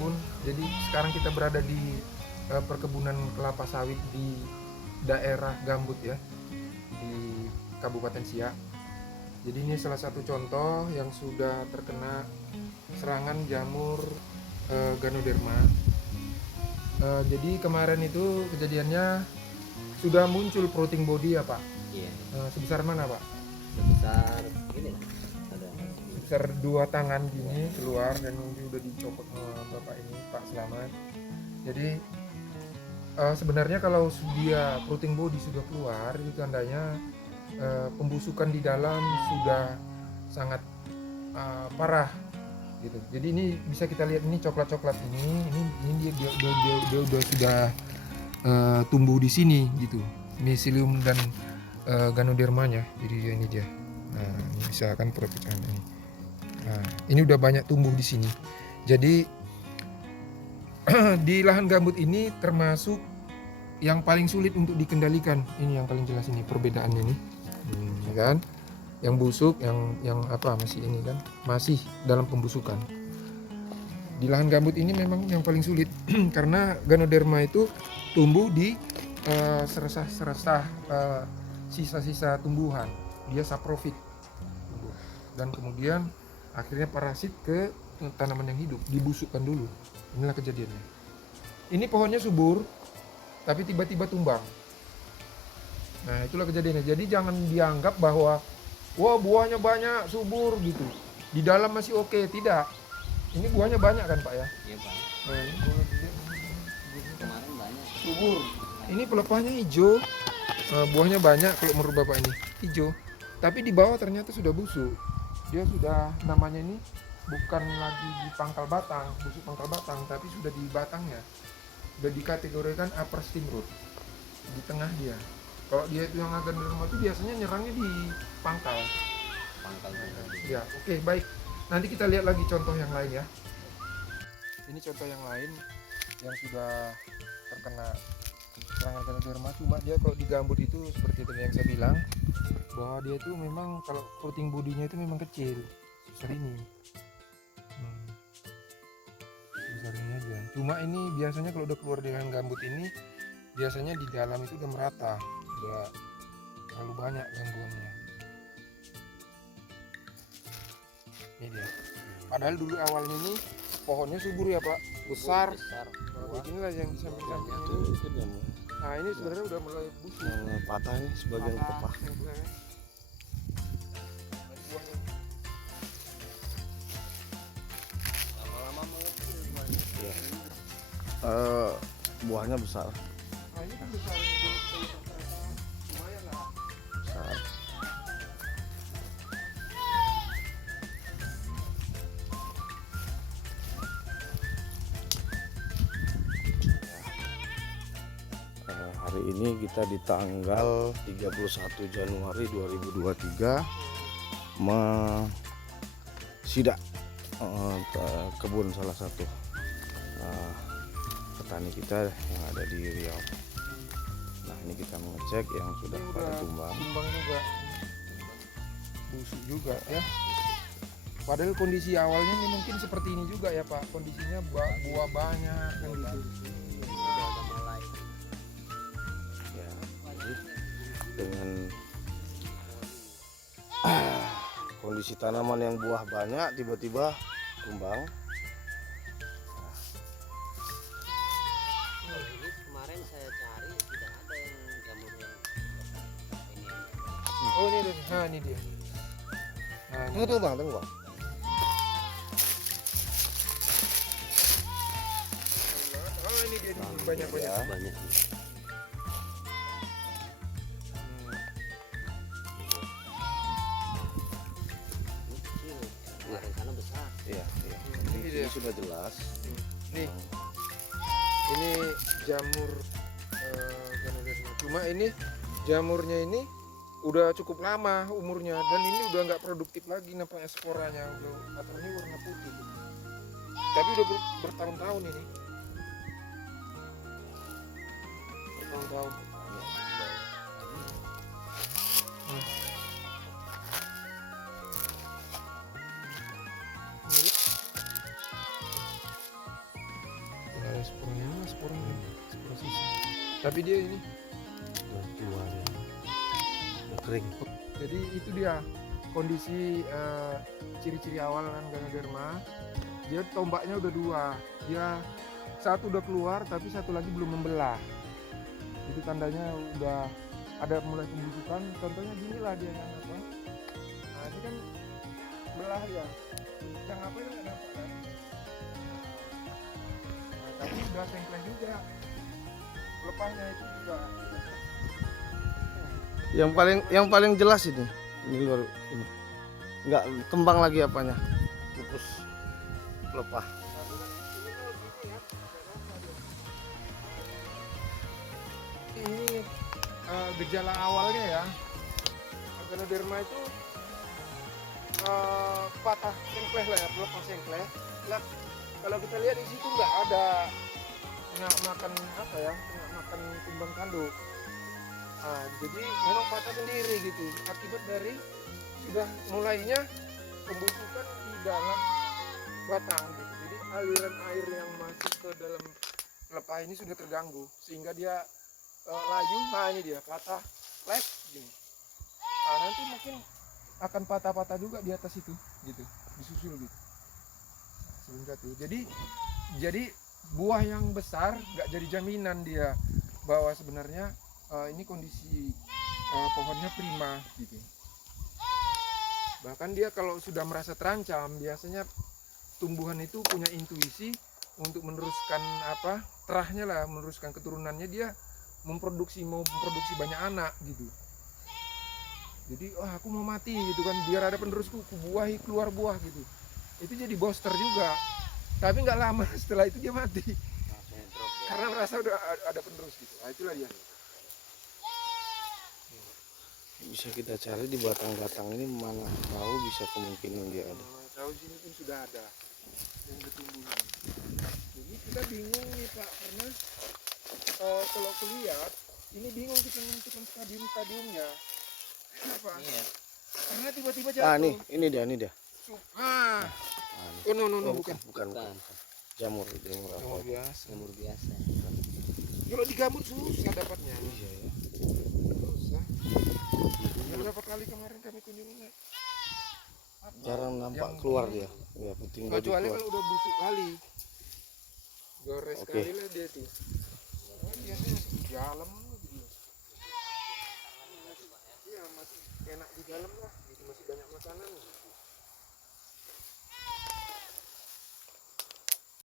kebun. Jadi sekarang kita berada di perkebunan kelapa sawit di daerah gambut ya, di Kabupaten Siak. Jadi ini salah satu contoh yang sudah terkena serangan jamur Ganoderma. Jadi kemarin itu kejadiannya sudah muncul protein body ya Pak? Iya. Sebesar mana Pak? Sebesar gini lah. Ada. Sebesar 2 tangan gini keluar, dan ini udah dicopot sama Bapak ini Pak Selamat. Jadi sebenarnya kalau dia protein body sudah keluar, itu tandanya pembusukan di dalam sudah sangat parah gitu. Jadi ini bisa kita lihat, ini coklat-coklat ini dia udah sudah tumbuh di sini gitu, miselium dan ganodermanya. Jadi ini dia. Nah, ini bisa kan perpecahan ini. Nah, ini udah banyak tumbuh di sini. Jadi di lahan gambut ini termasuk yang paling sulit untuk dikendalikan. Ini yang paling jelas, ini perbedaannya nih. Ya kan? Yang busuk, yang apa masih ini kan, masih dalam pembusukan. Di lahan gambut ini memang yang paling sulit karena Ganoderma itu tumbuh di seresah-seresah sisa-sisa tumbuhan. Dia saprofit. Dan kemudian akhirnya parasit ke tanaman yang hidup, dibusukkan dulu. Inilah kejadiannya. Ini pohonnya subur, tapi tiba-tiba tumbang. Nah, itulah kejadiannya. Jadi jangan dianggap bahwa wah buahnya banyak, subur gitu, di dalam masih oke. Tidak, ini buahnya banyak kan Pak ya? Iya Pak. Nah, ini Kemarin banyak. subur. Ini pelepahnya hijau, buahnya banyak. Kalau menurut Bapak ini hijau, tapi di bawah ternyata sudah busuk. Dia sudah, namanya ini bukan lagi di pangkal batang, busuk pangkal batang, tapi sudah di batangnya. Sudah dikategorikan upper stem root, di tengah dia. Kalau dia itu yang agak normal itu biasanya nyerangnya di pangkal. Ya, oke, baik. Nanti kita lihat lagi contoh yang lain ya. Ini contoh yang lain yang sudah terkena serangan Ganoderma. Cuma dia kalau di gambut itu seperti tadi yang saya bilang, bahwa dia itu memang kalau protein bodinya itu memang kecil, sebesar ini. Sebesar ini aja. Cuma ini biasanya kalau udah keluar dengan gambut ini, biasanya di dalam itu udah merata, udah terlalu banyak gangguannya. Ini dia. Padahal dulu awalnya ini pohonnya subur ya Pak, besar. Nah, inilah yang di samping-samping ini. Nah, ini sebenarnya udah mulai busuk. Patah nih sebagian kepah. Lama-lama mengecil gimana? Iya. Buahnya besar. Nah, ini kan besar. Lumayan lah. Besar. Hari ini kita di tanggal 31 Januari 2023 sidak kebun salah satu petani kita yang ada di Riau. Nah, ini kita mengecek yang sudah Ini pada tumbang. Tumbang juga, busuk juga ya. Padahal kondisi awalnya ini mungkin seperti ini juga ya Pak, kondisinya buah banyak kan gitu. Udah mulai. Ya, jadi dengan kondisi tanaman yang buah banyak tiba-tiba tumbang. Ini kemarin saya cari tidak ada yang jamur yang ini. Oh ini dia, nah ini dia. Nah, ini. Tunggu bang, tunggu bang. Oh ini dia nih, banyak-banyak. Ya. Banyak. Kecil. Kemarin sana besar. Iya, iya. Ini dia. Ini sudah jelas. Nih, ini jamur Ganoderma. Cuma ini jamurnya ini udah cukup lama umurnya, dan ini udah nggak produktif lagi, nampaknya sporanya udah katanya warna putih. Tapi udah bertahun-tahun ini. Bertahun-tahun. ada spornya, ini spornya, spor sisa. Tapi dia ini Udah tua ya. Udah kering. jadi itu dia kondisi ciri-ciri awal kan Ganoderma. Dia tombaknya udah dua, dia satu udah keluar tapi satu lagi belum membelah. Itu tandanya udah ada mulai pembusukan. Contohnya gini lah dia yang apa? Nah ini kan belah ya, yang apa yang nggak dapat kan? Nah, tapi udah sengkleh juga, lepasnya itu juga. Yang paling jelas ini luar ini. Enggak kembang lagi apanya. Pupus pelepah. Ini gejala awalnya ya, Ganoderma itu patah sengkleh lah ya, pelepah sengkleh. Nah kalau kita lihat di situ nggak ada nggak makan apa ya, nggak makan kumbang kandung. Nah, jadi memang patah sendiri gitu, akibat dari sudah mulainya pembusukan di dalam batang gitu. Jadi aliran air yang masuk ke dalam pelepah ini sudah terganggu sehingga dia layu. Nah ini dia patah flat gini. Nah, nanti mungkin akan patah-patah juga di atas itu gitu, disusul gitu. Sehingga tuh jadi buah yang besar nggak jadi jaminan dia bahwa sebenarnya ini kondisi pohonnya prima gitu. Bahkan dia kalau sudah merasa terancam, biasanya tumbuhan itu punya intuisi untuk meneruskan apa terahnya lah, meneruskan keturunannya, dia mau memproduksi banyak anak gitu. Jadi aku mau mati gitu kan, biar ada penerusku, buahi keluar buah gitu. Itu jadi booster juga. Tapi nggak lama setelah itu dia mati langsung drop ya. karena merasa udah ada penerus gitu. Nah, itulah dia. Bisa kita cari di batang-batang ini, mana tahu bisa kemungkinan dia ada. Tahu sini pun sudah ada yang bertumbuh. Jadi kita bingung nih Pak, karena kalau kulihat ini bingung kita menentukan stadiumnya. Kenapa? Iya. Karena tiba-tiba jatuh. Ah nih, ini dia. Ah. Oh no, bukan. Bukan. Jamur apa? Oh, biasa. Jamur biasa. Kalau di gambut susah dapatnya. Iya ya. Susah. Beberapa kali kemarin kami kunjungi. Jarang nampak Yang keluar ini, dia. Ya penting tadi kecuali keluar. kalau udah busuk kali. Gores Oke. kali lah dia tuh. Oh, biasanya masih di dalam gitu. Iya, masih enak di dalam lah. Gitu, masih banyak makanan.